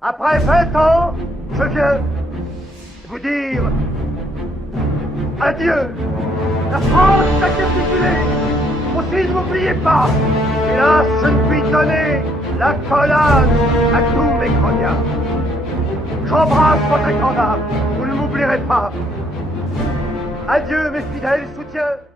Après 20 ans, je viens vous dire adieu. La France t'a capitulé. Aussi, n'oubliez pas, hélas, je ne puis donner la collade à tous mes grognards. J'embrasse votre étendard, vous ne m'oublierez pas. Adieu, mes fidèles soutiens.